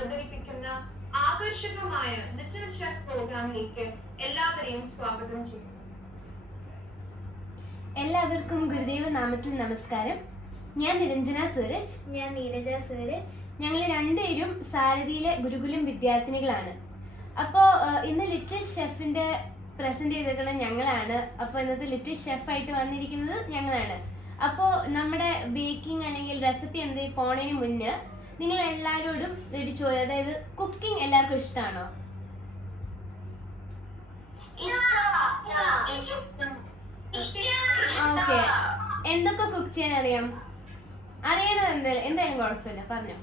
അവതരിപ്പിക്കുന്ന ആകർഷകമായ little chef പ്രോഗ്രാമിലേക്ക് എല്ലാവരെയും സ്വാഗതം ചെയ്യുന്നു. എല്ലാവർക്കും ഗുരുദേവ നാമത്തിൽ നമസ്കാരം. ഞാൻ നിരഞ്ജന സൂരജ്. ഞാൻ നീരജ സൂരജ്. ഞങ്ങൾ രണ്ടുപേരും സാരഥിയിലെ ഗുരുകുലം വിദ്യാർത്ഥിനികളാണ്. അപ്പോൾ ഇന്ന് ലിറ്റിൽ ഷെഫിന്റെ പ്രസന്റ് ചെയ്തിരിക്കുന്നത് ഞങ്ങളാണ്. അപ്പോൾ ഇന്നത്തെ ലിറ്റിൽ ഷെഫായിട്ട് വന്നിരിക്കുന്നത് ഞങ്ങളാണ്. അപ്പോൾ നമ്മുടെ ബേക്കിംഗ് അല്ലെങ്കിൽ റെസിപ്പി എന്ത് പോണതിന് മുന്നേ നിങ്ങൾ എല്ലാവരോടും ഒരു ചോദ്യം, അതായത് കുക്കിംഗ് എല്ലാവർക്കും ഇഷ്ടമാണോ? ഓക്കെ, എന്തൊക്കെ കുക്ക് ചെയ്യാൻ അറിയാം? അറിയണത് എന്തായാലും കുഴപ്പമില്ല, പറഞ്ഞോ.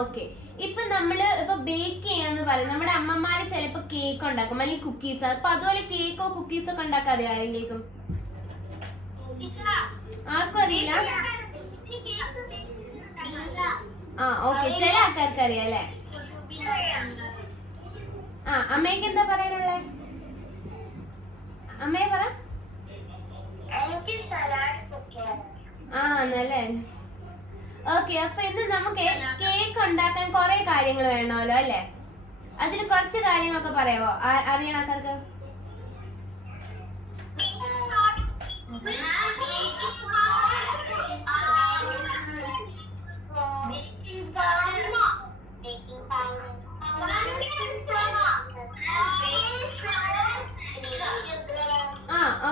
ഓക്കെ, ഇപ്പൊ നമ്മള് ബേക്ക് ചെയ്യാന്ന് പറയും. നമ്മുടെ അമ്മമാര് ചിലപ്പോ കേക്ക് ഉണ്ടാക്കും, അല്ലെങ്കിൽ കുക്കീസ്. അപ്പൊ അതുപോലെ കേക്കോ കുക്കീസോ ഒക്കെ ഉണ്ടാക്കാൻ അറിയാം ആരെങ്കിലും? ആർക്കും അറിയില്ല? ഓക്കെ, ചില ആൾക്കാർക്ക് അറിയാം അല്ലേ? അമ്മയ്ക്ക് എന്താ പറയാനുള്ളേ? അമ്മയെ പറ. നല്ല. ഓക്കെ, അപ്പൊ ഇന്ന് നമുക്ക് കേക്ക് ഉണ്ടാക്കാൻ കുറെ കാര്യങ്ങൾ വേണമല്ലോ അല്ലെ? അതിൽ കുറച്ച് കാര്യങ്ങളൊക്കെ പറയാമോ അറിയണ ആൾക്കാർക്ക്?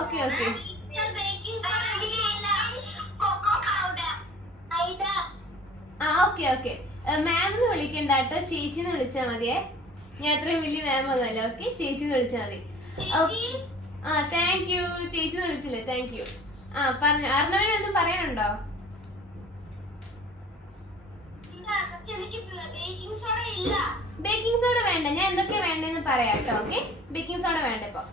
ഓക്കെ ഓക്കെ ഓക്കെ ഓക്കെ മാമിന്ന് വിളിക്കണ്ട കേട്ടോ, ചേച്ചിന്ന് വിളിച്ചാ മതിയേ. ഞാൻ അത്രയും വലിയ മാം ഒന്നല്ല. ഓക്കെ, ചേച്ചിന്ന് വിളിച്ചാ മതി. Thank you. ചേച്ചിന്ന് വിളിച്ചില്ലേ? Thank you. പറഞ്ഞു. അർണവിന് ഒന്നും പറയാനുണ്ടോ? ബേക്കിംഗ് സോഡ വേണ്ട, ഞാൻ എന്തൊക്കെയാ വേണ്ടെന്ന് പറയാം കേട്ടോ. ഓക്കെ, ബേക്കിംഗ് സോഡ വേണ്ട ഇപ്പൊ.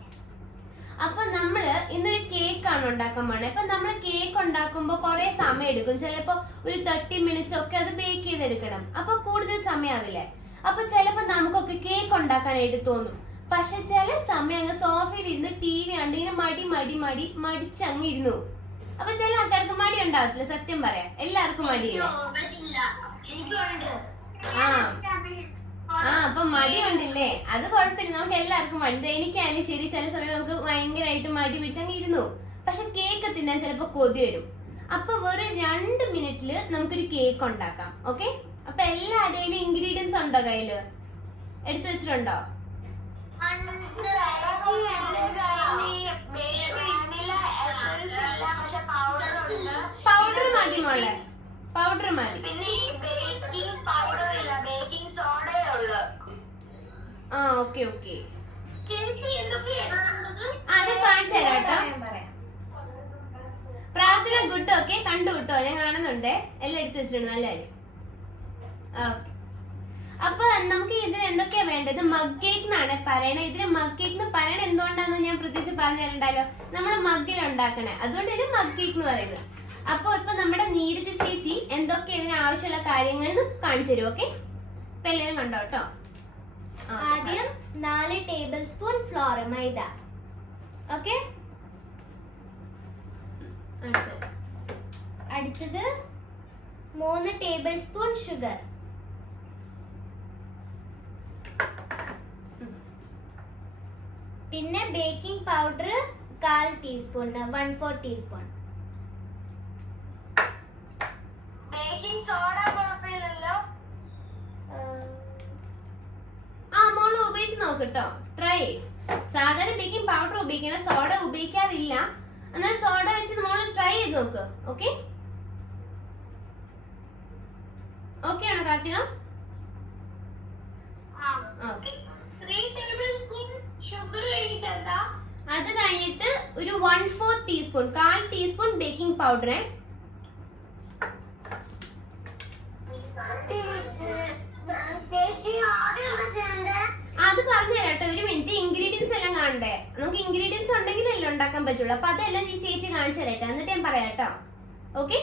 അപ്പൊ നമ്മള് ഇന്നൊരു കേക്കാണ് ഉണ്ടാക്കാൻ പോണേ. അപ്പൊ നമ്മള് കേക്ക് ഉണ്ടാക്കുമ്പോ കുറെ സമയം എടുക്കും. ചിലപ്പോ ഒരു 30 മിനിറ്റ്സ് ഒക്കെ അത് ബേക്ക് ചെയ്തെടുക്കണം. അപ്പൊ കൂടുതൽ സമയമാവില്ലേ? അപ്പൊ ചിലപ്പോ നമുക്കൊക്കെ കേക്ക് ഉണ്ടാക്കാനായിട്ട് തോന്നും. പക്ഷെ ചില സമയം അങ്ങ് സോഫയിൽ ഇരുന്ന് TV കണ്ട് ഇങ്ങനെ മടിച്ചങ്ങ് ഇരുന്നു. അപ്പൊ ചില ആൾക്കാർക്ക് മടി ഉണ്ടാവത്തില്ല, സത്യം പറയാം. എല്ലാവർക്കും മടിയില്ല. അപ്പൊ മടി ഉണ്ടല്ലേ? അത് കുഴപ്പമില്ല, നമുക്ക് എല്ലാവർക്കും മടി. എനിക്കായാലും ശരി, ചില സമയം നമുക്ക് ഭയങ്കരമായിട്ട് മടി പിടിച്ചങ്ങ് ഇരുന്നു. പക്ഷെ കേക്ക് തിന്നാൻ ചിലപ്പോ കൊതി വരും. അപ്പൊ വെറും 2 മിനിറ്റില് നമുക്കൊരു കേക്ക് ഉണ്ടാക്കാം. ഓക്കെ, അപ്പൊ എല്ലാ അടയിലും ഇൻഗ്രീഡിയൻസ് ഉണ്ടോ കയ്യില്? എടുത്തു വെച്ചിട്ടുണ്ടോ? പൗഡർ മതി മോളെ, പൗഡർ മതി. ഓക്കെ ഓക്കെ, അത് കാണിച്ചു തരാം കേട്ടോ. പ്രാർത്ഥന ഗുഡ്. ഓക്കെ, കണ്ടു കിട്ടോ? ഞാൻ കാണുന്നുണ്ടേ, എല്ലാം എടുത്തു വെച്ചിട്ടുണ്ട്. നല്ല കാര്യം. ഓക്കെ, അപ്പൊ നമുക്ക് ഇതിന് എന്തൊക്കെയാ വേണ്ടത്? മഗ് കേക്ക് എന്നാണ് പറയണേ. ഇതിന് മഗ് കേക്ക് എന്ന് പറയണ എന്തുകൊണ്ടാന്ന് ഞാൻ പ്രത്യേകിച്ച് പറഞ്ഞു തരണ്ടല്ലോ. നമ്മൾ മഗ്ഗിൽ ഉണ്ടാക്കണേ, അതുകൊണ്ട് ഇതിന് മഗ് കേക്ക് എന്ന് പറയുന്നത്. അപ്പൊ ഇപ്പൊ നമ്മുടെ നീരജ് ചേച്ചി എന്തൊക്കെ ഇതിന് ആവശ്യമുള്ള കാര്യങ്ങൾ കാണിച്ചു തരും. ഓക്കെ, ഇപ്പൊ എല്ലാവരും കണ്ടോ കേട്ടോ. ആദ്യം 4 ടേബിൾ സ്പൂൺ ഫ്ലോർ മൈദ. ഓക്കെ, അടുത്തത് 3 ടേബിൾ സ്പൂൺ ഷുഗർ. പിന്നെ baking powder 1/4 teaspoon, 1/4 teaspoon. Baking soda കുഴപ്പമില്ലല്ലോ? മോള് ഉപയോഗിച്ച് നോക്കട്ടോ, ട്രൈ. സാധാരണ ബേക്കിംഗ് പൗഡർ ഉപയോഗിക്കണം, സോഡ ഉപയോഗിക്കാറില്ല. എന്നാൽ സോഡ വെച്ച് മോള് ട്രൈ ചെയ്ത് നോക്ക്. ഓക്കെ, ഓക്കെ ആണോ കാർത്തിക? അത് കഴിഞ്ഞിട്ട് ഒരു 1/4 ടീസ്പൂൺ, 1/4 ടീസ്പൂൺ ബേക്കിംഗ് പൗഡർ. അത് പറഞ്ഞുതരാം കേട്ടോ, ഒരു മിനിറ്റ്. ഇൻഗ്രീഡിയൻസ് എല്ലാം കാണണ്ടേ? നമുക്ക് ഇൻഗ്രീഡിയൻസ് ഉണ്ടെങ്കിലല്ലേ ഉണ്ടാക്കാൻ പറ്റുള്ളൂ. അപ്പൊ അതെല്ലാം ഈ ചേച്ചി കാണിച്ചു തരട്ടെ, എന്നിട്ട് ഞാൻ പറയാം കേട്ടോ. ഓക്കെ,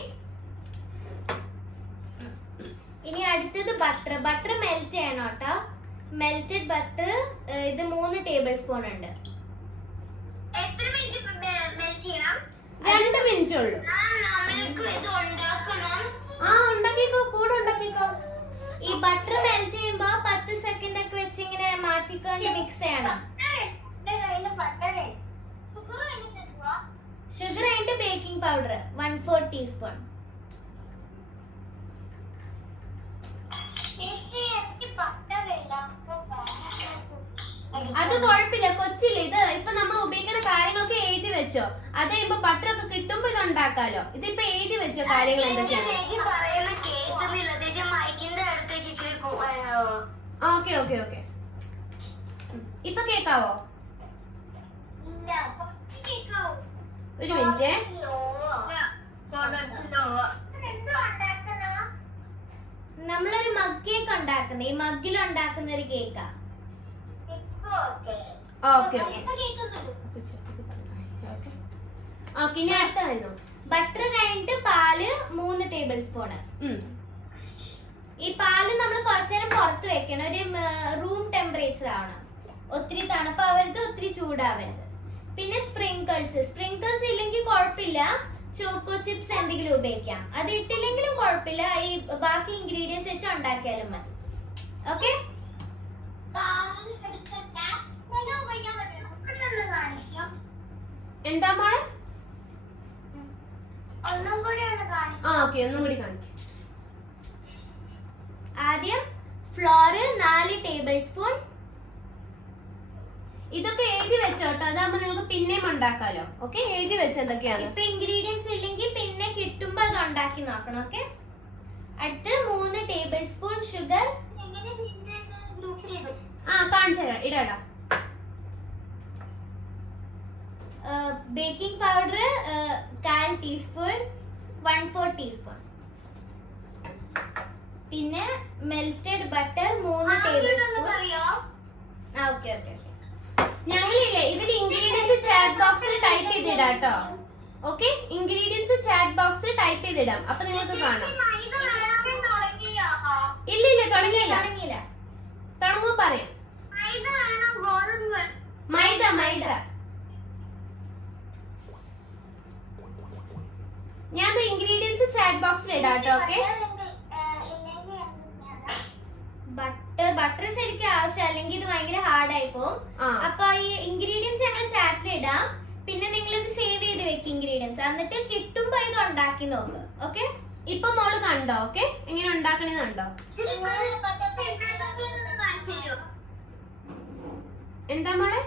ഇനി അടുത്തത് ബട്ടർ. ബട്ടർ മെൽറ്റ് ചെയ്യണം കേട്ടോ. മെൽറ്റഡ് ബട്ടർ ഇത് 3 ടേബിൾ സ്പൂൺ ഉണ്ട്. എത്ര മിനിറ്റ് മെൽറ്റ് ചെയ്യണം? 2 മിനിറ്റ് ഉള്ളൂ. നമ്മൾക്ക് ഇത് ഉണ്ടാക്കണം. ഉണ്ടാക്കിക്കോ, കൂടെ ഉണ്ടാക്കിക്കോ. ഈ ബട്ടർ മെൽറ്റ് ചെയ്യുമ്പോ 10 സെക്കൻഡ് ഒക്കെ വെച്ച് ഇങ്ങനെ മാറ്റിക്കൊണ്ട് മിക്സ് ചെയ്യണം. Sugar and baking powder 1/4 teaspoon. അത് കുഴപ്പമില്ല, കൊച്ചില്ല. ഇത് ഇപ്പൊ നമ്മൾ ഉപയോഗിക്കുന്ന കാര്യങ്ങളൊക്കെ എഴുതി വെച്ചോ. അത് കഴിയുമ്പോ ബട്ടർ ഒക്കെ കിട്ടുമ്പോ ഇത് ഉണ്ടാക്കാലോ. ഇതിപ്പോ എഴുതി വെച്ചോ കാര്യങ്ങൾ എന്തൊക്കെയാണ്. Okay okay okay. ഇപ്പൊ കേക്കാവോ? ഒരു മിനിറ്റ്. നമ്മളൊരു മഗ് കേക്ക് ഉണ്ടാക്കുന്നത്, ഈ മഗ്ഗിൽ ഉണ്ടാക്കുന്ന ഒരു കേക്കാ. Okay okay. ഇനി അടുത്ത കഴിഞ്ഞു. ബട്ടർ കഴിഞ്ഞിട്ട് പാല് 3 ടേബിൾ സ്പൂണ്. ഈ പാല് നമ്മൾ കുറച്ചേരം പുറത്ത് വെക്കണം. ഒരു റൂം ടെമ്പറേച്ചർ ആവണം. ഒത്തിരി തണുപ്പാവരുത്, ഒത്തിരി ചൂടാവരുത്. പിന്നെ സ്പ്രിങ്കിൾസ് ഇല്ലെങ്കിൽ കുഴപ്പമില്ല, ചോക്കോ ചിപ്സ് എന്തെങ്കിലും ഉപയോഗിക്കാം. അത് ഇട്ടില്ലെങ്കിലും കുഴപ്പമില്ല, ഈ ബാക്കി ഇൻഗ്രീഡിയൻസ് വെച്ച് ഉണ്ടാക്കിയാലും മതി. ഓക്കെ. എന്താ മോളെ? ഓക്കെ, ഒന്നും കൂടി കാണിക്കും. ആദ്യം ഫ്ലോർ 4 ടേബിൾ സ്പൂൺ. ഇതൊക്കെ എഴുതി വെച്ചോട്ടോ, അതാകുമ്പോ നിങ്ങൾക്ക് പിന്നെയും ഉണ്ടാക്കാലോ. ഓക്കെ, എഴുതി വെച്ചോ എന്തൊക്കെയാണ്. ഇപ്പൊ ഇൻഗ്രീഡിയൻസ് ഇല്ലെങ്കിൽ പിന്നെ കിട്ടുമ്പോ അത് ഉണ്ടാക്കി നോക്കണം. ഓക്കെ. അടുത്ത് 3 ടേബിൾ സ്പൂൺ ഷുഗർ. കാണിച്ചു തരാം, ഇടാടാ. Baking powder 1/4 teaspoon, 1/4 teaspoon. പിന്നെ melted butter 3 tablespoon. Okay okay. ഞങ്ങളില്ലേ ഇതിൽ ഇൻഗ്രീഡിയൻസ് ചാറ്റ് ബോക്സിൽ ടൈപ്പ് ചെയ്തിടാം കേട്ടോ. ഓക്കെ, ഇൻഗ്രീഡിയൻസ് ചാറ്റ് ബോക്സിൽ ടൈപ്പ് ചെയ്തിടാം, അപ്പൊ നിങ്ങൾക്ക് കാണാം. ഇല്ല തുടങ്ങിയില്ല. തുടങ്ങുമ്പോ പറയാം. മൈദ. ഞാൻ ഇൻഗ്രീഡിയൻസ് ചാറ്റ് ബോക്സിൽ ഇടാം കേട്ടോ. ഓക്കെ. ബട്ടർ ശരിക്കും ആവശ്യം, അല്ലെങ്കിൽ ഇത് ഭയങ്കര ഹാർഡായി പോകും. അപ്പൊ ഈ ഇൻഗ്രീഡിയൻസ് ഞങ്ങൾ ചാറ്റിൽ ഇടാം. പിന്നെ നിങ്ങൾ ഇത് സേവ് ചെയ്ത് വെക്കും ഇൻഗ്രീഡിയൻസ്, എന്നിട്ട് കിട്ടുമ്പോ ഇത് ഉണ്ടാക്കി നോക്ക്. ഓക്കെ. ഇപ്പൊ മോള് കണ്ടോ? ഓക്കെ, എങ്ങനെ ഉണ്ടാക്കണെന്ന് കണ്ടോ? എന്താ മോളെ?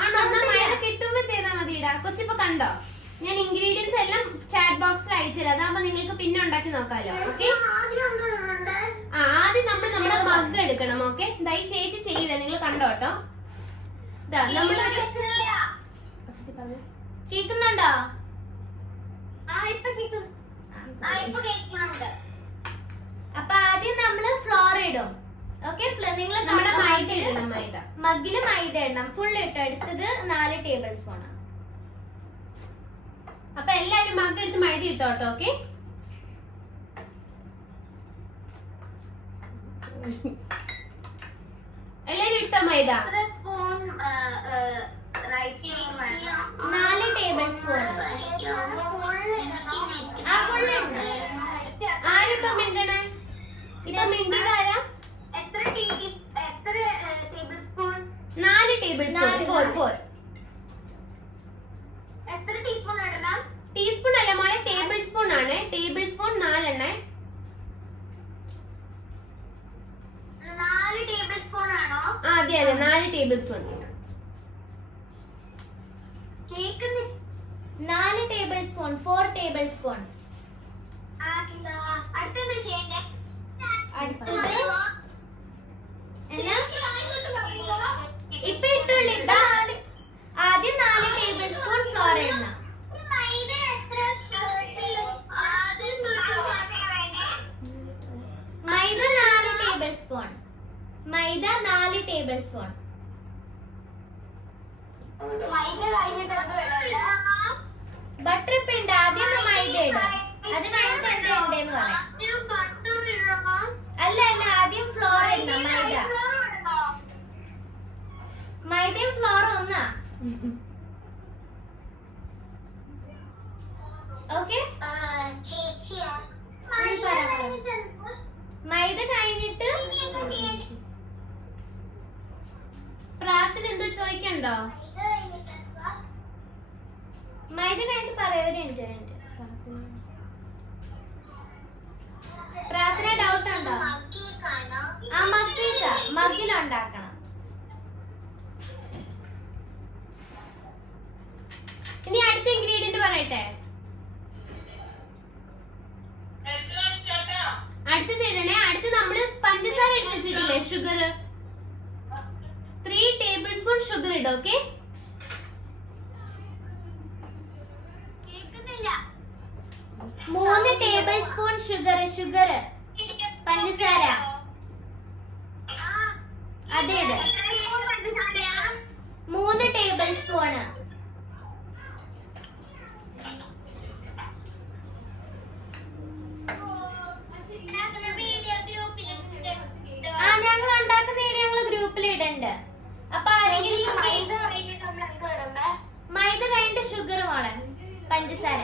ആണോ? എന്നാ മൈദ കിട്ടുമ്പോ ചെയ്താൽ മതിടാ. കൊച്ചിപ്പോ കണ്ടോ? ഞാൻ ഇൻഗ്രീഡിയൻസ് എല്ലാം ചാറ്റ് ബോക്സിൽ അയച്ചുതരാം, അതാകുമ്പോ നിങ്ങൾക്ക് പിന്നെ ഉണ്ടാക്കി നോക്കാലോ. ഓക്കെ. ആദ്യം നമ്മൾ നമ്മുടെ മഗ് എടുക്കണം. ഓക്കെ, ഈ ചേച്ചി ചെയ്യുക, നിങ്ങൾ കണ്ടോ കേട്ടോ. നമ്മളൊരു കേൾക്കുന്നുണ്ടോ? അപ്പൊ ആദ്യം നമ്മള് ഫ്ലോർ ഇടും. ഓക്കെ. നിങ്ങൾ നമ്മുടെ മൈദ ഇടണം. മഗ്ഗില് മൈദ ഇടണം. ഫുൾ ഇട്ടോ. എടുത്തത് 4 ടേബിൾ സ്പൂൺ. അപ്പൊ എല്ലാരും മഗ് എടുത്ത് മൈദ ഇട്ടോട്ടോ. ഓക്കെ. എല്ലാരും ഇട്ടോ മൈദ? 4 ടേബിൾ സ്പൂൺ. ആരിപ്പോ മിണ്ടണേ? ഇപ്പൊ മിണ്ടിയതാരാ? 4 ടേബിൾ സ്പൂൺ. 4. ടീസ്പൂൺ അല്ല മോളെ, ടേബിൾ സ്പൂൺ ആണ്. Table spoon 4 എണ്ണേ. 4 ടേബിൾ സ്പൂൺ ആണോ? അതെ 4 table spoon. 4 table spoon. 4 table spoon. അടുത്തത് ചെയ്യണ്ടേ? അടുത്തത് ഇപ്പൊ ഇട്ടുള്ളൂ. ആദ്യം 4 ടേബിൾ സ്പൂൺ ഫ്ലോർ എണ്ണ. മൈദ 4 ടേബിൾ സ്പൂൺ. ബട്ടർ ഇപ്പൊ ഉണ്ട്. ആദ്യം മൈദ ഇടാം, അത് കഴിഞ്ഞിട്ട് എന്താ ഉണ്ടെന്ന് പറയാം. അല്ല ഓക്കെ ചേച്ചിയാ മൈദ കഴിഞ്ഞിട്ട് പ്രാർത്ഥന എന്തോ ചോദിക്കണ്ടോ? മൈദ കഴിഞ്ഞിട്ട് പറയാം. ഒരു മിനിറ്റ് പ്രാർത്ഥന ഡൗട്ട് ഉണ്ടോ? ആ മഗ്ഗിലുണ്ടാക്കണം. ഇനി അടുത്ത ഇൻഗ്രീഡിയന്റ് പറയട്ടെ. അടുത്തത് ഇടണേ. അടുത്ത് നമ്മള് പഞ്ചസാര എടുത്ത് വെച്ചിട്ടില്ലേ, ഷുഗർ. 3 ടേബിൾ സ്പൂൺ ഷുഗർ ഇടും. ഓക്കെ, 3 ടേബിൾ സ്പൂൺ ഷുഗർ പഞ്ചസാര അതെ 3 ടേബിൾ സ്പൂണ്. ആ ഞങ്ങൾ ഉണ്ടാക്കുന്ന വീഡിയോ ഞങ്ങൾ ഗ്രൂപ്പിൽ ഇടണ്ട്. അപ്പൊ ആരെങ്കിലും മൈദ കഴിഞ്ഞിട്ട് ഷുഗർ മോളെ പഞ്ചസാര.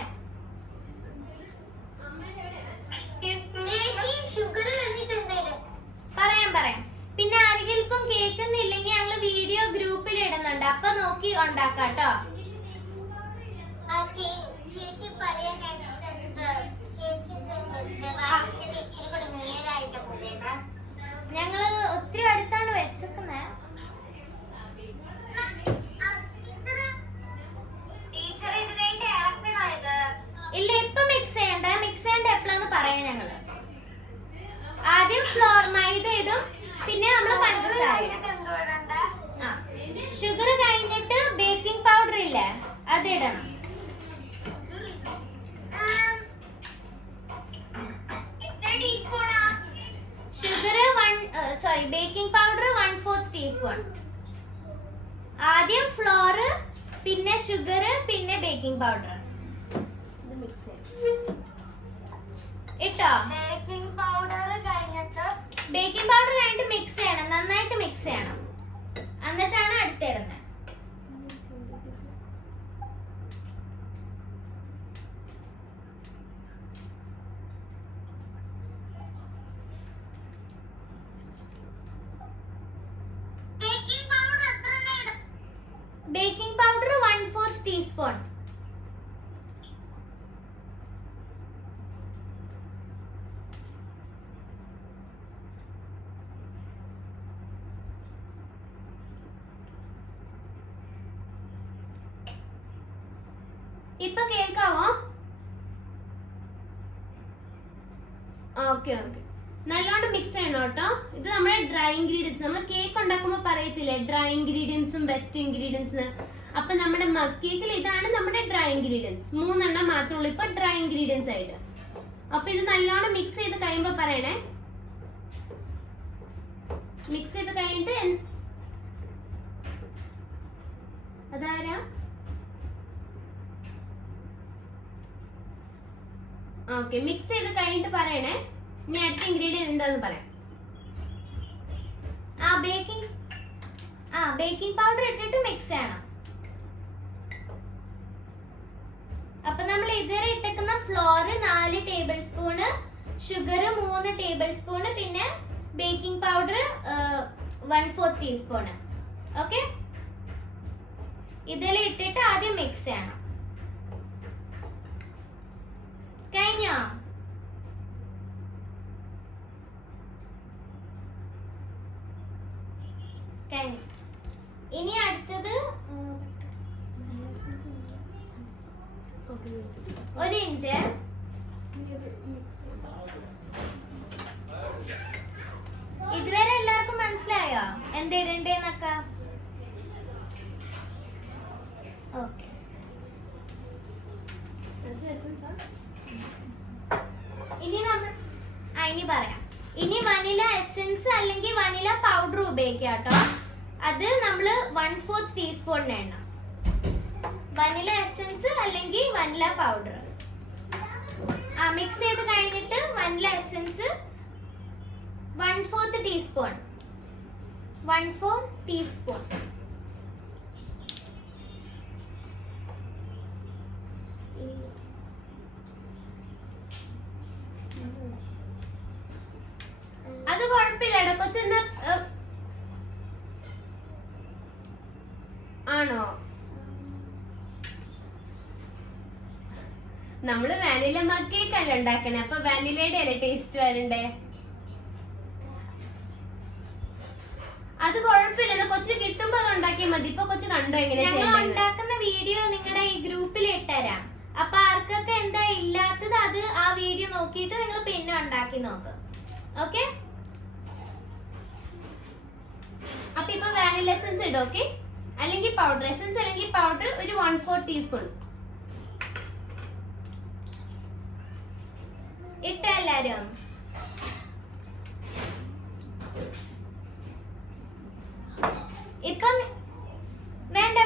പറയാം. പിന്നെ ആരെങ്കിലും കേൾക്കുന്നില്ലെങ്കിൽ ഞങ്ങൾ വീഡിയോ ഗ്രൂപ്പിൽ ഇടുന്നുണ്ട്. അപ്പൊ നോക്കി ഉണ്ടാക്കാട്ടോ. ചേച്ചി പറയാൻ ഞങ്ങള് ഒത്തിരി അടുത്താണ് വെച്ചേക്കുന്നത്. ഇല്ല, ഇപ്പൊ മിക്സ് ചെയ്യണ്ട. മിക്സ് ചെയ്യേണ്ട എപ്പോഴാന്ന് പറയാം. ഞങ്ങള് ആദ്യം ഫ്ലോർ മൈദ ഇടും, പിന്നെ നമ്മള് പഞ്ചസാര ഇടും. ഷുഗർ കഴിഞ്ഞിട്ട് ബേക്കിംഗ് പൗഡർ ഇല്ലേ, അത് ഇടണം. Sugar baking powder 1/4 teaspoon. ആദ്യം ഫ്ലോർ, പിന്നെ ഷുഗർ, പിന്നെ ബേക്കിംഗ് പൗഡർ ഇട്ടോ. ബേക്കിംഗ് പൗഡർ കഴിഞ്ഞിട്ട് മിക്സ് ചെയ്യണം. നന്നായിട്ട് മിക്സ് ചെയ്യണം. എന്നിട്ടാണ് അടുത്തിടുന്നത്. Baking powder 1/4 teaspoon. ഇപ്പൊ കേൾക്കാവോ? ഓക്കെ. നല്ലോണം മിക്സ് ചെയ്യണം കേട്ടോ. ഇത് നമ്മുടെ ഡ്രൈ ഇൻഗ്രീഡിയൻസ്. നമ്മൾ കേക്ക് ഉണ്ടാക്കുമ്പോൾ പറയത്തില്ലേ ഡ്രൈ ഇൻഗ്രീഡിയൻസും വെറ്റ് ഇൻഗ്രീഡിയൻസ്. അപ്പൊ നമ്മുടെ മഗ് കേക്കിൽ ഇതാണ് നമ്മുടെ ഡ്രൈ ഇൻഗ്രീഡിയൻസ്. 3 എണ്ണം മാത്രമേ ഉള്ളൂ ഇപ്പൊ ഡ്രൈ ഇൻഗ്രീഡിയൻസ് ആയിട്ട്. അപ്പൊ ഇത് നല്ലോണം മിക്സ് ചെയ്ത് കഴിയുമ്പോ പറയണേ. മിക്സ് ചെയ്ത് കഴിഞ്ഞിട്ട് അതാരാ? ഓക്കെ, മിക്സ് ചെയ്ത് കഴിഞ്ഞിട്ട് പറയണേ. ഇനി അടുത്ത ഇൻഗ്രീഡിയന്റ് എന്താന്ന് പറയാം. ബേക്കിംഗ് പൗഡർ ഇട്ടിട്ട് മിക്സ് ചെയ്യണം. അപ്പൊ നമ്മൾ ഇതുവരെ ഇട്ടേക്കുന്ന flour 4 tablespoon, sugar 3 tablespoon, പിന്നെ ബേക്കിംഗ് പൗഡർ 1/4 ടീസ്പൂണ്. ഓക്കെ, ഇതിൽ ഇട്ടിട്ട് ആദ്യം മിക്സ് ചെയ്യണം. കഴിഞ്ഞോ? കഴിഞ്ഞു. ഇനി അടുത്തത് ഒരു ഇഞ്ച് ഇതുവരെ എല്ലാവർക്കും മനസ്സിലായോ എന്തിടണ്ടേന്നൊക്കെ? ഓക്കെ, ഇനി പറയാം. ഇനി വനില എസൻസ് അല്ലെങ്കിൽ വനില പൗഡർ ഉപയോഗിക്കാം കേട്ടോ. അത് നമ്മള് 1/4 ടീസ്പൂണിന് എണ്ണ. വനില എസൻസ് അല്ലെങ്കിൽ വനില പൗഡർ മിക്സ് ചെയ്ത് കഴിഞ്ഞിട്ട് വനില എസൻസ് 1/4 ടീസ്പൂൺ. അത് കുഴപ്പമില്ലടാ കൊച്ചെന്നാ. ആണോ? നമ്മള് വാനില മഗ് കേക്ക് അല്ല ഉണ്ടാക്കണേ, അപ്പൊ വാനിലയുടെ അല്ലേ ടേസ്റ്റ് വരണ്ടേ? അത് കുഴപ്പമില്ല, കൊച്ചിന് കിട്ടുമ്പോ അത് ഉണ്ടാക്കിയാൽ മതി. ഇപ്പൊ കൊച്ചു കണ്ടോ എങ്ങനെ ഞങ്ങൾ ഉണ്ടാക്കുന്ന വീഡിയോ നിങ്ങളുടെ ഈ ഗ്രൂപ്പിൽ ഇട്ടുതരാം. അപ്പൊ ആർക്കൊക്കെ എന്താ ഇല്ലാത്തത് അത് ആ വീഡിയോ നോക്കിയിട്ട് നിങ്ങൾ പിന്നെ ഉണ്ടാക്കി നോക്ക്. ഓക്കെ? അപ്പൊ ഇപ്പൊ വാനില എസൻസ് ഇടും. ഓക്കെ? അല്ലെങ്കിൽ പൗഡർ എസൻസ് അല്ലെങ്കിൽ പൗഡർ ഒരു 1/4 ടീസ്പൂൺ ഇട്ട എല്ലാരും. ഇപ്പം വേണ്ട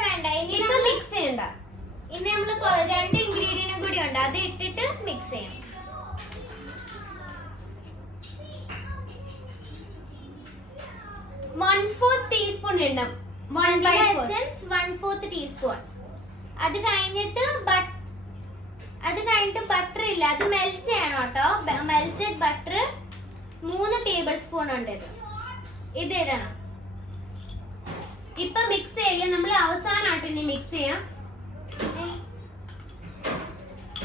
ഇപ്പൊ മിക്സ് ചെയ്യണ്ട. ഇനി നമ്മള് 2 ഇൻഗ്രീഡിയന്റും കൂടി ഉണ്ട്, അത് ഇട്ടിട്ട് മിക്സ് ചെയ്യാം. 1/4 ടീസ്പൂൺ ഇടണം. 1/4 ടീസ്പൂൺ. അത് കഴിഞ്ഞിട്ട് ബട്ടർ ഇല്ല, അത് മെൽറ്റ് ചെയ്യണം കേട്ടോ. മെൽറ്റഡ് ബട്ടർ 3 ടേബിൾ സ്പൂൺ ഉണ്ട്. ഇത് ഇടണം. ഇപ്പൊ മിക്സ് ചെയ്യില്ല, നമ്മൾ അവസാനമായിട്ട് ഇനി മിക്സ് ചെയ്യാം.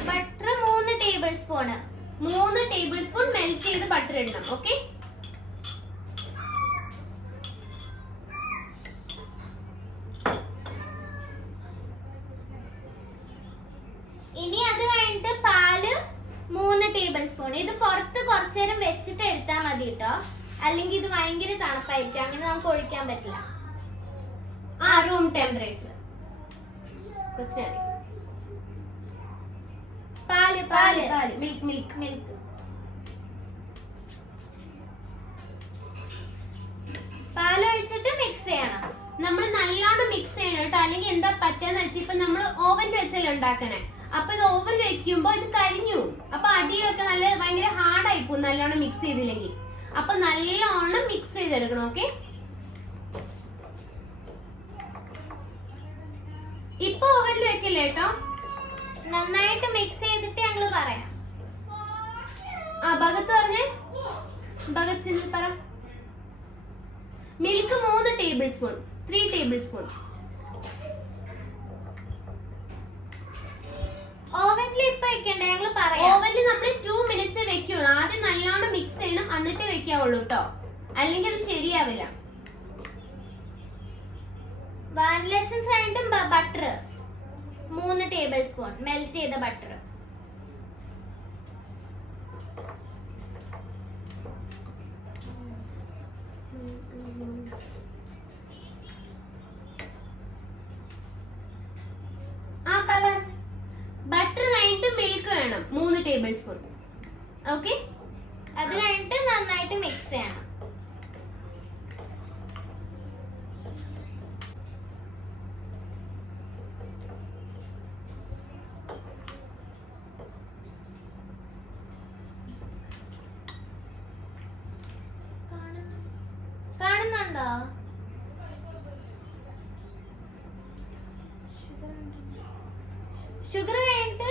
Butter 3 tablespoon. 3 table spoon melt ചെയ്ത് ബട്ടർ ഇടണം. ഓക്കെ? ഇനി അത് കഴിഞ്ഞിട്ട് പാല് 3 ടേബിൾ സ്പൂൺ. ഇത് പുറത്ത് കുറച്ചേരം വെച്ചിട്ട് എടുത്താൽ മതി കേട്ടോ, അല്ലെങ്കിൽ ഇത് ഭയങ്കര തണുപ്പായിരിക്കും, അങ്ങനെ നമുക്ക് ഒഴിക്കാൻ പറ്റില്ല. Room temperature. പാല് മിൽക്ക് പാല് ഒഴിച്ചിട്ട് മിക്സ് ചെയ്യണം. നമ്മൾ നല്ലോണം മിക്സ് ചെയ്യണം കേട്ടോ, അല്ലെങ്കിൽ എന്താ പറ്റാന്ന് വെച്ചാൽ ഇപ്പൊ നമ്മൾ ഓവനിൽ വെച്ചല്ലേ ഉണ്ടാക്കണേ. അപ്പൊ ഇത് ഓവനിൽ വെക്കുമ്പോ ഇത് കരിഞ്ഞു, അപ്പൊ അടിയൊക്കെ നല്ല ഭയങ്കര ഹാർഡായി പോകും നല്ലോണം മിക്സ് ചെയ്തില്ലെങ്കിൽ. അപ്പൊ നല്ലോണം മിക്സ് ചെയ്തെടുക്കണം. ഓക്കെ? ഇപ്പൊ ഓവനിൽ വെക്കില്ലേ കേട്ടോ, നന്നായിട്ട് മിക്സ് ചെയ്തിട്ട് ഞങ്ങൾ പറയാം. ഭഗത്ത് പറഞ്ഞേ, ഭഗത് സിംഗ് പറ. Milk 3 tablespoon, 3 tablespoon. ഓവനിൽ ഇപ്പൊ വെക്കണ്ടേ, ഞങ്ങൾ പറയാം. ഓവനിൽ നമ്മൾ 2 മിനിറ്റ്സ് വെക്കുള്ളൂ. ആദ്യം നല്ലോണം മിക്സ് ചെയ്യണം, എന്നിട്ട് വെക്കാവുള്ളൂ കേട്ടോ, അല്ലെങ്കിൽ അത് ശരിയാവില്ല. വാനില എസൻസ് കഴിഞ്ഞിട്ട് ബട്ടർ 3 ടേബിൾ സ്പൂൺ മെൽറ്റ് ചെയ്ത ബട്ടർ. ബട്ടർ കഴിഞ്ഞിട്ട് മിൽക്ക് വേണം 3 ടേബിൾ സ്പൂൺ. ഓക്കെ? അത് കഴിഞ്ഞിട്ട് നന്നായിട്ട് മിക്സ് ചെയ്യണം. കാണുന്നുണ്ടോ? ഷുഗർ കഴിഞ്ഞിട്ട്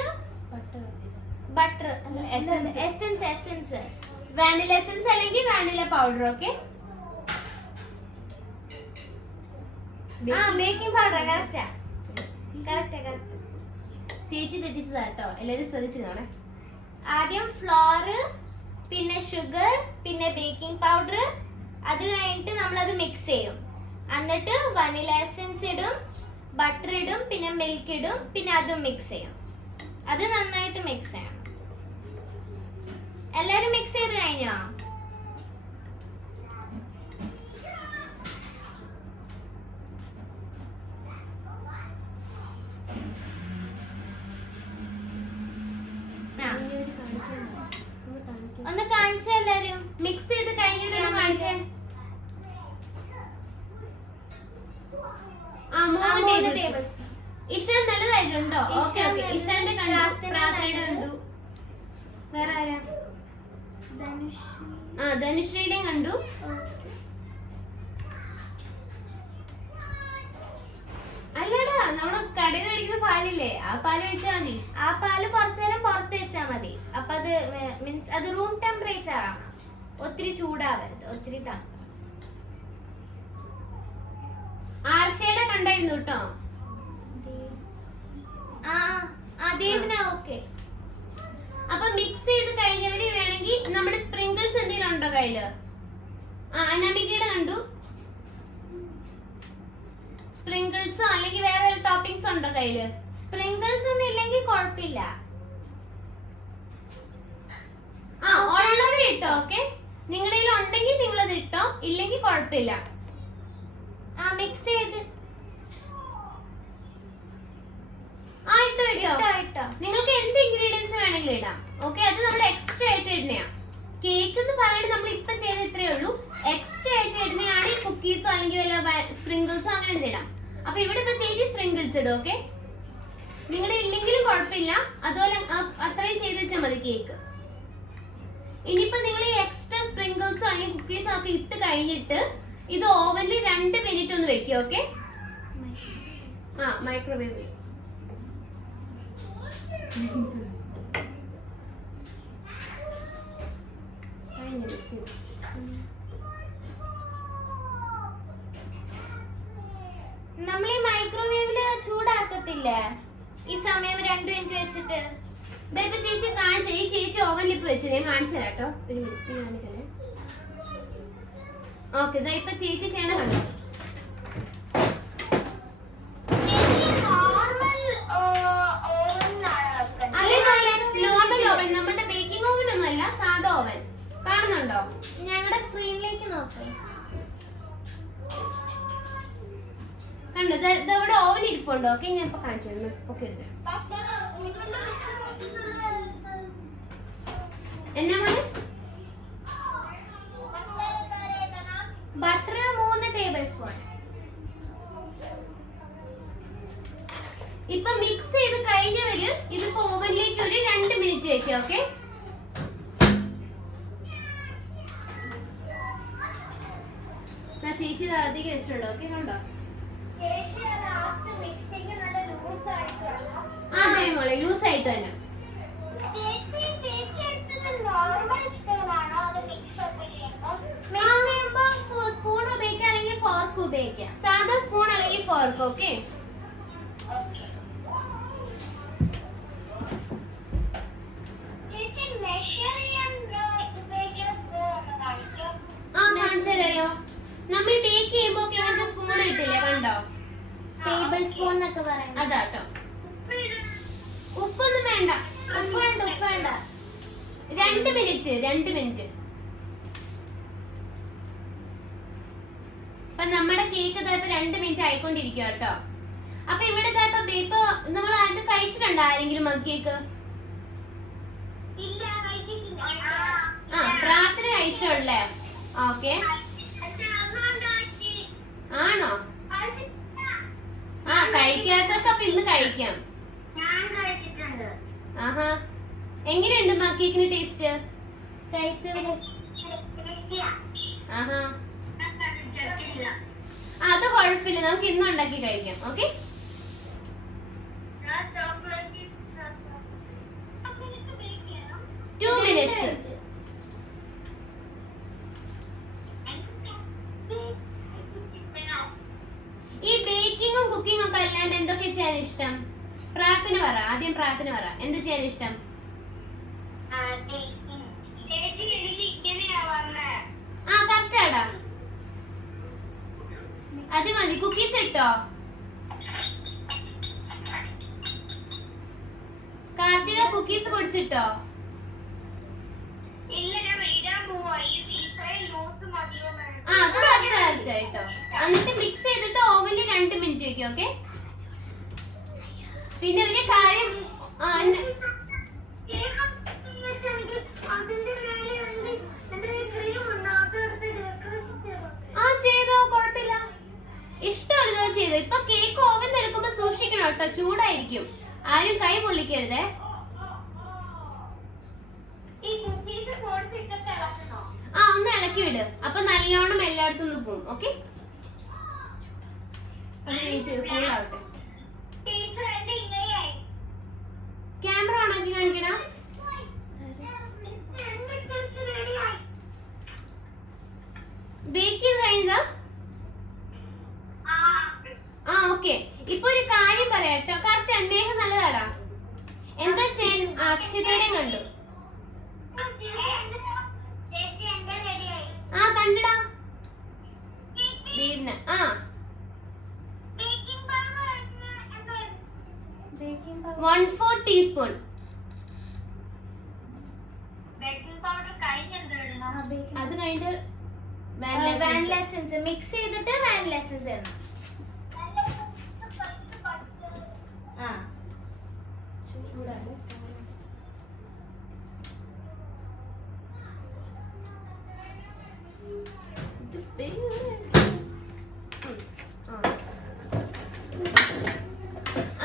ബട്ടർ എസൻസ് വാനില എസൻസ് അല്ലെങ്കിൽ vanilla powder. Okay? Baking powder. Correct. ചേച്ചി തെറ്റിച്ചതാ കേട്ടോ, എല്ലാരും ശ്രദ്ധിച്ചതാണേ. ആദ്യം ഫ്ലോർ, പിന്നെ ഷുഗർ, പിന്നെ ബേക്കിംഗ് പൗഡർ. അത് കഴിഞ്ഞിട്ട് നമ്മളത് മിക്സ് ചെയ്യും. എന്നിട്ട് വനില എസൻസ് ഇടും, ബട്ടർ ഇടും, പിന്നെ മിൽക്ക് ഇടും, പിന്നെ അതും മിക്സ് ചെയ്യും. അത് നന്നായിട്ട് മിക്സ് ചെയ്യണം. എല്ലാരും മിക്സ് ചെയ്ത് കഴിഞ്ഞോ? ഒന്ന് കാണിച്ചേ എല്ലാരും. മിക്സ് ചെയ്ത് കഴിഞ്ഞിട്ട് കാണിച്ചേ. 3 ടേബിൾ സ്പൂൺ. ഇഷാൻ നല്ലതായിട്ടുണ്ടോ? Okay okay. ഇഷാന്റെ കണ്ടു, പ്രാർത്ഥനയുടെ കണ്ടു. വേറെ ആരാ? ധനുശ്രീയുടെയും കണ്ടു. അല്ലടാ, നമ്മള് കടയിൽ മേടിക്കുന്ന പാലില്ലേ, ആ പാല് ഒഴിച്ചാൽ മതി. ആ പാല് കുറച്ചു നേരം പുറത്ത് വെച്ചാൽ മതി. അപ്പൊ അത് മീൻസ് അത് റൂം ടെമ്പറേച്ചർ ആണ്. ഒത്തിരി ഒത്തിരി ചൂടാവരുത്, ഒത്തിരി തണുപ്പ്. ആർഷയുടെ കണ്ടായിരുന്നു കേട്ടോ. ദേവിന ഓക്കെ. അപ്പൊ മിക്സ് ചെയ്ത് കഴിഞ്ഞവര് വേണമെങ്കിൽ നമ്മുടെ സ്പ്രിങ്കിൾസ് എന്തെങ്കിലും ഉണ്ടോ കയ്യില്? അനാമികയുടെ കണ്ടു. സ്പ്രിങ്കിൾസോ അല്ലെങ്കിൽ വേറെ ടോപ്പിംഗ്സ് ഉണ്ടോ കയ്യില്? സ്പ്രിങ്കിൾസ് ഒന്നും ഇല്ലെങ്കിൽ കുഴപ്പമില്ല. ഉള്ളവര് ഇട്ടോ. ഓക്കെ, നിങ്ങളുടെ കയ്യിൽ ഉണ്ടെങ്കിൽ നിങ്ങളത് ഇട്ടോ, ഇല്ലെങ്കിൽ കുഴപ്പമില്ല. മിക്സ് ചെയ്ത് ഇട്ടോ. നിങ്ങൾക്ക് എന്ത് ഇൻഗ്രീഡിയൻസ് വേണമെങ്കിലും ഇടാം. ഓക്കെ, അത് നമ്മൾ എക്സ്ട്രാ ആയിട്ട് ഇടുന്നയാ. കേക്ക് എന്ന് പറയുന്നത് നമ്മൾ ഇപ്പൊ ചെയ്ത ഇത്രേ ഉള്ളൂ. എക്സ്ട്രാ ആയിട്ട് ഇടുന്നതാണ് ഈ കുക്കീസോ അല്ലെങ്കിൽ വല്ല സ്പ്രിങ്കിൾസോ അങ്ങനെ ഇടാം. അപ്പൊ ഇവിടെ ഇപ്പൊ ചേച്ചി സ്പ്രിങ്കിൾസ് ഇടും. ഓക്കെ, നിങ്ങളുടെ ഇല്ലെങ്കിലും കുഴപ്പമില്ല, അതുപോലെ അത്രയും ചെയ്ത് വെച്ചാൽ മതി കേക്ക്. ഇനിയിപ്പോ നിങ്ങൾ ഈ എക്സ്ട്രാ സ്പ്രിങ്കിൾസോ അല്ലെങ്കിൽ കുക്കീസോ ഒക്കെ ഇട്ട് കഴിഞ്ഞിട്ട് ഇത് ഓവനിൽ 2 മിനിറ്റ് ഒന്ന് വെക്കുക. Okay, microwave. നമ്മൾ ഈ മൈക്രോവേവില് ചൂടാക്കത്തില്ലേ ഈ സമയം 2 മിനിറ്റ് വെച്ചിട്ട്? ഇപ്പൊ ചേച്ചി കാണിച്ച ഈ ചേച്ചി ഓവനിൽ ഇപ്പൊ വെച്ചു, ഞാൻ കാണിച്ചു തരാം കേട്ടോ. ഒരു മിനിറ്റ് കാണിക്കണേ. ഓക്കെ, ഇപ്പൊ ചേച്ചി ചെയ്യണ കണ്ടോ. നോർമൽ ഓവൻ, നമ്മുടെ ബേക്കിംഗ് ഓവൻ ഒന്നും അല്ല, സാധാ ഓവൻ. കാണുന്നുണ്ടോ? ഞങ്ങളുടെ സ്ക്രീനിലേക്ക് നോക്കാം. കണ്ടോ, ഇവിടെ ഓവൻ ഇരിപ്പുണ്ടോ? ഓക്കെ, ഞാൻ ഇപ്പൊ കാണിച്ചു തരുന്നു. ഓക്കെ, എന്നാ മോനെ? Butter 3 table spoon. ഇപ്പൊ മിക്സ് ചെയ്ത് കഴിഞ്ഞവര് ഇതിപ്പോ ഓവനിലേക്ക് ഒരു 2 മിനിറ്റ് വെക്കാം. ഓക്കെ, ചേച്ചി അധികം വെച്ചിട്ടുണ്ടോ? ഓക്കെ, കണ്ടോ? അതെ മോളെ, ലൂസ് ആയിട്ട് തന്നെ. സ്പൂൺ ഉപയോഗിക്കുകയാണെങ്കിൽ ഫോർക്ക് ഉപയോഗിക്കാം. സാധാ സ്പൂൺ അല്ലെങ്കിൽ ഫോർക്ക്. ഓക്കെ, കാണിച്ചല്ലോ. നമ്മൾ ബേക്ക് ചെയ്യുമ്പോ ഇങ്ങനത്തെ സ്പൂൺ കിട്ടില്ലേ, കണ്ടോ? ടേബിൾ സ്പൂൺ എന്നൊക്കെ പറയാം. അതാട്ടോ. ഉപ്പൊന്നും വേണ്ട. ഉപ്പ് വേണ്ട. 2 മിനിറ്റ്. അപ്പൊ നമ്മുടെ കേക്ക് ഇപ്പൊ 2 മിനിറ്റ് ആയിക്കൊണ്ടിരിക്കുക കേട്ടോ. അപ്പൊ ഇവിടെ ഇപ്പൊ നമ്മൾ അത് കഴിച്ചിട്ടുണ്ടോ ആരെങ്കിലും മഗ് കേക്ക്? പ്രാർത്ഥന കഴിച്ചോളേ. ഓക്കെ, ആണോ? കഴിക്കാത്തൊക്കെ അപ്പൊ ഇന്ന് കഴിക്കാം. ആഹാ, എങ്ങനെയുണ്ട് മഗ് കേക്കിന് ടേസ്റ്റ്? ആഹാ, അത് കുഴപ്പമില്ല, നമുക്ക് ഇന്ന് ഉണ്ടാക്കി കഴിക്കാം. Okay, two minutes. ഈ ബേക്കിങ്ങും കുക്കിങ്ങും ഒക്കെ അല്ലാണ്ട് എന്തൊക്കെ ചെയ്യാൻ ഇഷ്ടം? പ്രാർത്ഥന പറ, ആദ്യം പ്രാർത്ഥന പറ. എന്ത് ചെയ്യാൻ ഇഷ്ടം? കറക്റ്റാടാ, അത് മതി. കുക്കീസ് ഇട്ടോ? കാർത്തിക കുക്കീസ് പൊടിച്ചിട്ടോ? അത് കറക്റ്റായിട്ടോ. എന്നിട്ട് മിക്സ് ചെയ്തിട്ട് ഓവനിൽ 2 മിനിറ്റ് വെക്കും. ഓക്കെ, പിന്നെ ഒരു കാര്യം ചെയ്തോ, കുഴപ്പമില്ല. ഇഷ്ടമുള്ളതോ ചെയ്തോ. ഇപ്പൊ കേക്ക് ഓവൻ എടുക്കുമ്പോ സൂക്ഷിക്കണം കേട്ടോ, ചൂടായിരിക്കും. ആരും കൈ പൊള്ളിക്കരുതേ. ഒന്ന് ഇളക്കി വിട്, അപ്പൊ നല്ലോണം എല്ലായിടത്തും ഒന്ന് പോവും. ഓക്കെ, കൂളാവട്ടെ. ക്യാമറ ഓണാക്കി കാണിക്കണ. ബേക്ക് ചെയ്ത് കഴിഞ്ഞതാ? ആ ഓക്കെ. ഇപ്പൊ ഒരു കാര്യം പറയാട്ടോ. കറക്റ്റ് അന്നേഹം നല്ലതാടാ. എന്താ ചെയ്യാൻ? അക്ഷിതയുടെയും കണ്ടു. ആ കണ്ടടാ. വീടിന് ആ 1/4 ടീസ്പൂൺ. അത് കഴിഞ്ഞിട്ട് വാനില എസൻസ് മിക്സ് ചെയ്തിട്ട് വാനില എസൻസ് ഇടണം. ആ ചൂടാണ്.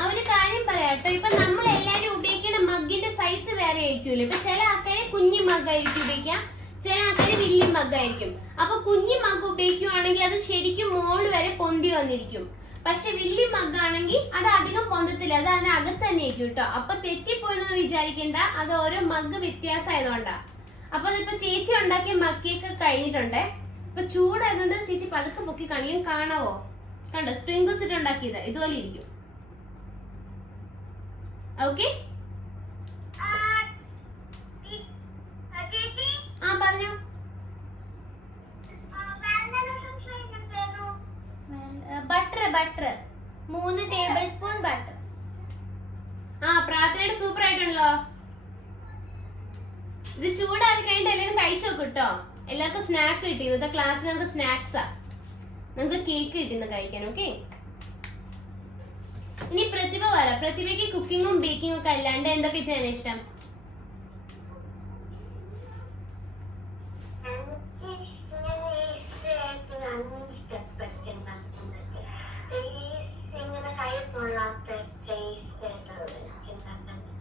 ഒരു കാര്യം പറയാട്ടോ. ഇപ്പൊ നമ്മൾ എല്ലാരും ഉപയോഗിക്കുന്ന മഗ്ഗിന്റെ സൈസ് വേറെ ആയിരിക്കുമല്ലോ. ഇപ്പൊ ചില ആൾക്കാര് കുഞ്ഞു മഗ്ഗായിരിക്കും ഉപയോഗിക്കാം, ചില ആൾക്കാര് വലിയ മഗ്ഗായിരിക്കും. അപ്പൊ കുഞ്ഞു മഗ് ഉപയോഗിക്കുവാണെങ്കിൽ അത് ശരിക്കും മോള് വരെ പൊന്തി വന്നിരിക്കും. പക്ഷെ വലിയ മഗ്ഗാണെങ്കിൽ അത് അധികം പൊന്തത്തില്ല, അത് അതിനകത്ത് തന്നെ ആയിരിക്കും കേട്ടോ. അപ്പൊ തെറ്റിപ്പോയെന്ന് വിചാരിക്കണ്ട, അത് ഓരോ മഗ് വ്യത്യാസമായതുകൊണ്ടാ. അപ്പൊ ഇതിപ്പോ ചേച്ചി ഉണ്ടാക്കിയ മഗ്ഗൊക്കെ കഴിഞ്ഞിട്ടുണ്ടേ. ഇപ്പൊ ചൂടായതുകൊണ്ട് ചേച്ചി പതുക്കെ പൊക്കി കാണിയും. കാണാവോ? കണ്ടോ? സ്പ്രിങ്കിൾസ് ഇട്ട് ഉണ്ടാക്കിയത് ഇതുപോലെ ഇരിക്കും. ഓക്കെ. ആ പറഞ്ഞോ. Butter 3 table spoon butter. ആ പ്രാർത്ഥനയുടെ സൂപ്പർ ആയിട്ടുണ്ടല്ലോ. ഇത് ചൂടാക്കി കഴിഞ്ഞിട്ട് എല്ലാവരും കഴിച്ചു നോക്കും കേട്ടോ. എല്ലാവർക്കും സ്നാക്ക് കിട്ടി. ഇന്നത്തെ ക്ലാസ്സിൽ നമുക്ക് സ്നാക്സാ. നമുക്ക് കേക്ക് കിട്ടിന്ന് കഴിക്കാൻ. ഓക്കെ. ഇനി പ്രതിഭ പറ. പ്രതിഭയ്ക്ക് കുക്കിങ്ങും ബേക്കിങ്ങും ഒക്കെ അല്ലാണ്ട് എന്തൊക്കെ ചെയ്യാൻ ഇഷ്ടം?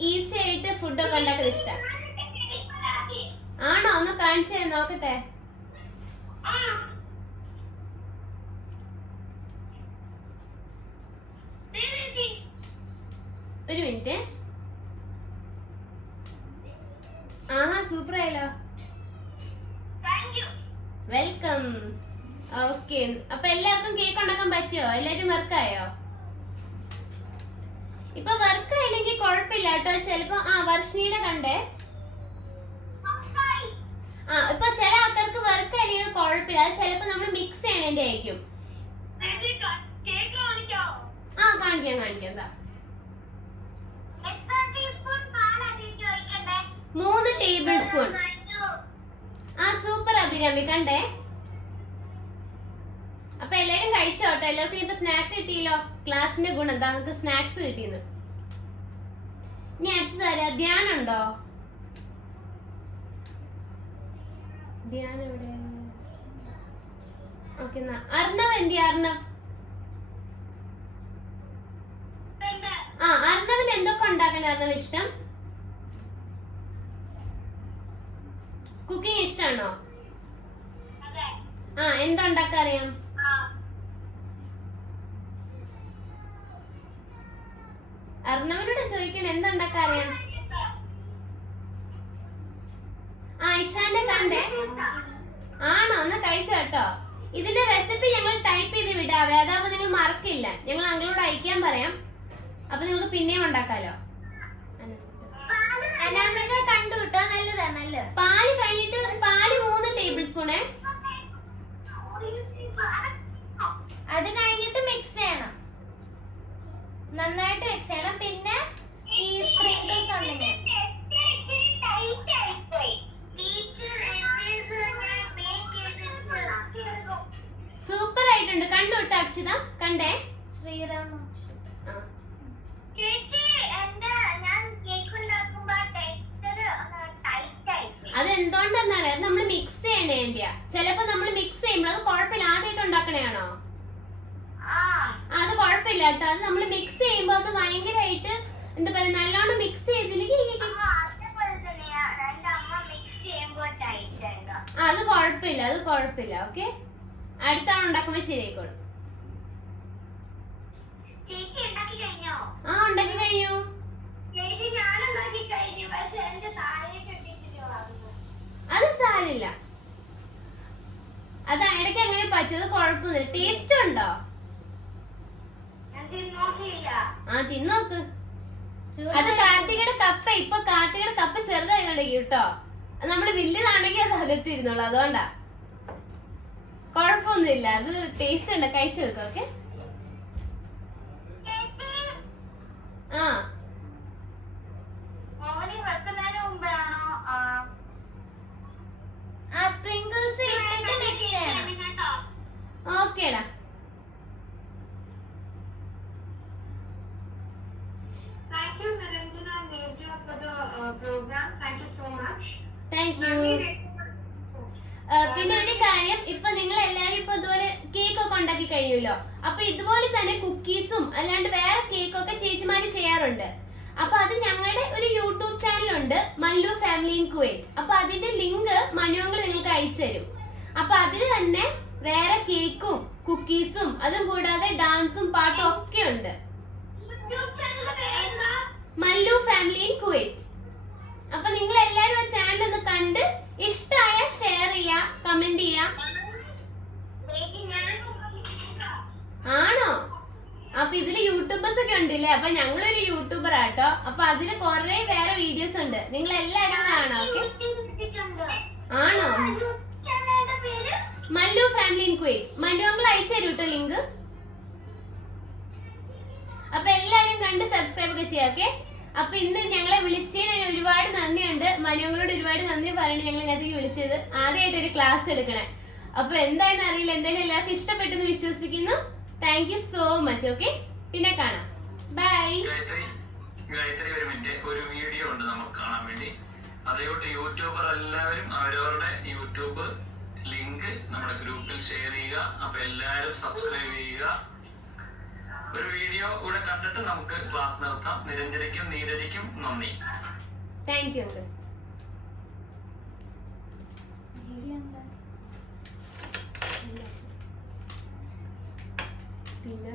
ഈസി ആയിട്ട് ഫുഡൊക്കെ ഉണ്ടാക്കാൻ ഇഷ്ടം ആണോ? ഒന്ന് കാണിച്ചു നോക്കട്ടെ. ഒരു മിനിറ്റ്. ആഹാ സൂപ്പർ ആയല്ലോ. വെൽക്കം. ഓക്കെ. അപ്പൊ എല്ലാവർക്കും കേക്ക് ഉണ്ടാക്കാൻ പറ്റുമോ? എല്ലാരും വർക്കായോ? ഇപ്പൊ വർക്ക് ആയില്ലെങ്കിൽ കുഴപ്പമില്ല കേട്ടോ. ചിലപ്പോ വർഷണിയുടെ കണ്ടേ. ഇപ്പൊ ചില ആൾക്കാർക്ക് വർക്ക് ആയില്ലെങ്കിൽ കുഴപ്പമില്ല. അത് ചിലപ്പോ നമ്മൾ മിക്സ് ചെയ്യണേന്റെ ആയിരിക്കും. കാണിക്കാം. എന്താ 3 ടേബിൾ സ്പൂൺ. സൂപ്പർ അഭിരാമി കണ്ടേ. അപ്പൊ എല്ലാരും കഴിച്ചോട്ടോ. എല്ലാവർക്കും ഇപ്പൊ സ്നാക്ക് കിട്ടിയല്ലോ. ക്ലാസ്സിന്റെ ഗുണം എന്താ? നമുക്ക് സ്നാക്സ് കിട്ടിയെന്ന്. ഇനി അടുത്ത് തരാ. ധ്യാനം ഉണ്ടോ? ധ്യാനം എവിടെ? ഓക്കെ. അർണവ് എന്തി? അർണവ് അർണവിന് എന്തൊക്കെ ഉണ്ടാക്കാൻ അർണവ് ഇഷ്ടം? കുക്കിംഗ് ഇഷ്ടാണോ? എന്താ ഉണ്ടാക്കാൻ അറിയാം? അർണവിനോട് ചോദിക്കണം എന്താ ഉണ്ടാക്കാൻ അറിയാം. ഇഷാന്റെ കണ്ടേ. ആണോ? ഒന്ന് കഴിച്ചോ കേട്ടോ. ഇതിന്റെ റെസിപ്പി ഞങ്ങൾ ടൈപ്പ് ചെയ്ത് വിടാവേ. അതാവുമ്പോ നിങ്ങൾ മറക്കില്ല. ഞങ്ങൾ അങ്ങളോട് അയക്കാൻ പറയാം. അപ്പൊ നിങ്ങൾക്ക് പിന്നെയും ഉണ്ടാക്കാലോ. കണ്ടു കിട്ടോ. നല്ലതാ. പാല് കഴിഞ്ഞിട്ട് 3 ടേബിൾ സ്പൂണേ. അത് കഴിഞ്ഞിട്ട് മിക്സ് ചെയ്യണം. നന്നായിട്ട് മിക്സ് ചെയ്യണം. പിന്നെ ഈ സ്പ്രിങ്കിൾസ് ഉണ്ടെങ്കിൽ സൂപ്പർ ആയിട്ടുണ്ട്. കണ്ടു കേട്ടോ അക്ഷിത. കണ്ടേ? ശ്രീറാം അതെന്തുകൊണ്ടെന്നാല് അത് നമ്മൾ മിക്സ് ചെയ്യണേന്റെയാ. ചിലപ്പോ നമ്മൾ മിക്സ് ചെയ്യുമ്പോൾ അത് കുഴപ്പമില്ല. ആദ്യമായിട്ട് ഉണ്ടാക്കണേയാണോ? അത് കുഴപ്പമില്ല കേട്ടോ. അത് നമ്മൾ മിക്സ് ചെയ്യുമ്പോ അത് ഭയങ്കരമായിട്ട് എന്താ പറയാ, നല്ലോണം മിക്സ് ചെയ്തില്ലെങ്കിൽ അത് കുഴപ്പമില്ല. ഓക്കെ. അടുത്ത തവണ ഉണ്ടാക്കുമ്പോ ശരിയായിക്കോളും. ഉണ്ടാക്കി കഴിഞ്ഞു. അത് സാരില്ല. അത് ഇടയ്ക്ക് അങ്ങനെ പറ്റും, അത് കുഴപ്പമൊന്നുമില്ല. ടേസ്റ്റ് ഉണ്ടോ? ഞാൻ നോക്കിയില്ല. ആ തിന്നോക്ക്. അത് കാർത്തികയുടെ കപ്പ. ഇപ്പൊ കാർത്തികയുടെ കപ്പ ചെറുതായതുകൊണ്ടേക്ക് കേട്ടോ, നമ്മള് വലുതാണെങ്കിൽ അത് അകത്തിരുന്നോളൂ, അതുകൊണ്ടാ. കുഴപ്പമൊന്നുമില്ല, അത് ടേസ്റ്റ് ഉണ്ട്, കഴിച്ചു വെക്കും. ഓക്കെ. ആ ഓവനിൽ വെക്കുന്നതിന് മുമ്പാണോ സ്പ്രിങ്കിൾസ് ഇട്ടിട്ട് മിക്സ് ചെയ്യണം. ഓക്കേടാ. Thank you, Niranjana and Devja, for the program. Thank you so much. Thank you. പിന്നെ ഒരു കാര്യം, ഇപ്പൊ നിങ്ങൾ എല്ലാരും ഇപ്പൊ ഇതുപോലെ കേക്ക് ഒക്കെ ഉണ്ടാക്കി കഴിയുമല്ലോ. അപ്പൊ ഇതുപോലെ തന്നെ കുക്കീസും അല്ലാണ്ട് വേറെ കേക്കൊക്കെ ചേച്ചിമാര് ചെയ്യാറുണ്ട്. അപ്പൊ അത് ഞങ്ങളുടെ ഒരു യൂട്യൂബ് ചാനലുണ്ട്, മല്ലു ഫാമിലി ഇൻ കുവൈറ്റ്. അപ്പൊ അതിന്റെ ലിങ്ക് മനുവങ്ങൾ നിങ്ങൾക്ക് അയച്ചു തരും. അപ്പൊ അതിൽ തന്നെ വേറെ കേക്കും കുക്കീസും അതും കൂടാതെ ഡാൻസും പാട്ടും ഒക്കെ ഉണ്ട്. Mallu family in Kuwait. അപ്പൊ നിങ്ങൾ എല്ലാരും ആ ചാനൽ ഒന്ന് കണ്ട് ഇഷ്ടമായ ഷെയർ ചെയ്യാ, കമന്റ് ചെയ്യാ. ആണോ? അപ്പൊ ഇതില് യൂട്യൂബേഴ്സ് ഒക്കെ ഉണ്ടല്ലേ? അപ്പൊ ഞങ്ങളൊരു യൂട്യൂബർ ആട്ടോ. അപ്പൊ അതില് കൊറേ വേറെ വീഡിയോസ് ഉണ്ട്, നിങ്ങൾ എല്ലാവരും കാണാം. ഓക്കെ. ആണോ? Mallu family in Kuwait. Mallu അങ്ങൾ അയച്ചു തരൂ കേട്ടോ ലിങ്ക്. അപ്പൊ എല്ലാരും കണ്ട് സബ്സ്ക്രൈബ് ഒക്കെ ചെയ്യാം. ഓക്കെ. അപ്പൊ ഇന്ന് ഞങ്ങളെ വിളിച്ചതിന് ഒരുപാട് നന്ദിയുണ്ട്. മനുവങ്ങളോട് ഒരുപാട് നന്ദി പറയണേ, ഞങ്ങൾ ഇങ്ങനത്തേക്ക് വിളിച്ചത്. ആദ്യമായിട്ട് ഒരു ക്ലാസ് എടുക്കണേ. അപ്പൊ എന്തായാലും അറിയില്ല, എന്തായാലും എല്ലാവർക്കും ഇഷ്ടപ്പെട്ടെന്ന് വിശ്വസിക്കുന്നു. Thank you so much. Okay, പിന്നെ കാണാം. ബൈ. ഗായത്രി ഒരു മിനിറ്റ്, ഒരു വീഡിയോ ഉണ്ട് നമുക്ക് കാണാൻ വേണ്ടി. അതേപോലെ യൂട്യൂബർ എല്ലാവരും അവരവരുടെ യൂട്യൂബ് ലിങ്ക് നമ്മുടെ ഗ്രൂപ്പിൽ ഷെയർ ചെയ്യുക. അപ്പൊ എല്ലാവരും സബ്സ്ക്രൈബ് ചെയ്യുക. ഒരു വീഡിയോ കൂടെ കണ്ടിട്ട് നമുക്ക് ക്ലാസ് നിർത്താം. നിരഞ്ജനയ്ക്കും നീരജയ്ക്കും നന്ദി. Thank you. പിന്നെ